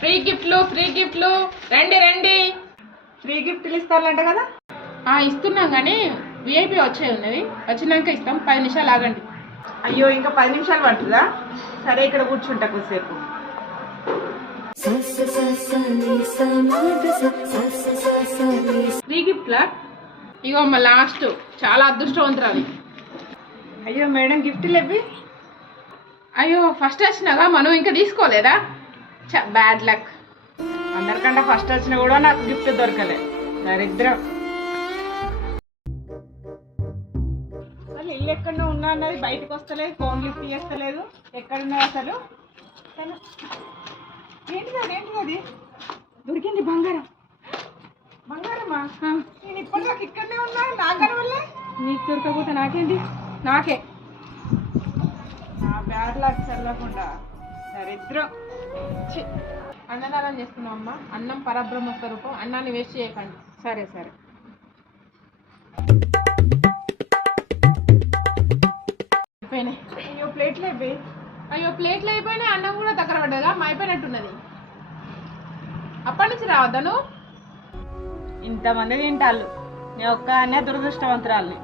Free గిఫ్ట్లు free గిఫ్ట్లు రండి రండి. ఫ్రీ గిఫ్ట్లు ఇస్తారంట కదా? ఇస్తున్నాం కానీ విఐపి వచ్చే ఉన్నది వచ్చినాక ఇస్తాం. పది నిమిషాలు ఆగండి. అయ్యో ఇంకా పది నిమిషాలు పడుతుందా? సరే ఇక్కడ కూర్చుంటా కొద్దిసేపు. ఫ్రీ గిఫ్ట్లా ఇగో మా లాస్ట్. చాలా అదృష్టవంతురాలి. అయ్యో మేడం గిఫ్ట్లు ఇవ్వి. అయ్యో ఫస్ట్ వచ్చినాగా మనం ఇంకా తీసుకోలేదా? బ్యాడ్ లక్ అందరికంటే ఫస్ట్ వచ్చినా కూడా నాకు గిఫ్ట్ దొరకలే. దరిద్రం. ఇల్లు ఎక్కడో ఉన్నా అన్నది బయటకు వస్తలేదు ఫోన్ లిఫ్ట్ చేస్తలేదు. ఎక్కడున్నా అసలు? ఏంటిది అది ఏంటిది అది దొరికింది బంగారం. బంగారమా? నేను ఇప్పటిదాకా ఇక్కడనే ఉన్నా నాగర్ వల్లే? నీకు దొరకకపోతే నాకేంటి? నాకే. నా బ్యాడ్ లక్ చల్లకుండా. దరిద్రం అన్నదానం చేస్తున్నాం అమ్మ. అన్నం పరబ్రహ్మ స్వరూపం. అన్నాన్ని వేస్ట్ చేయకండి. సరే సరే. అయిపోయినాయి. అయ్యో ప్లేట్లు అయిపోయి అయ్యో ప్లేట్లు అయిపోయినాయి. అన్నం కూడా దగ్గర పడ్డదా. మా అయిపోయినట్టున్నది. అప్పటి నుంచి రావద్దను ఇంతమంది తింటాళ్ళు. నేను ఒక్క అనే దురదృష్టవంతురాల్ని.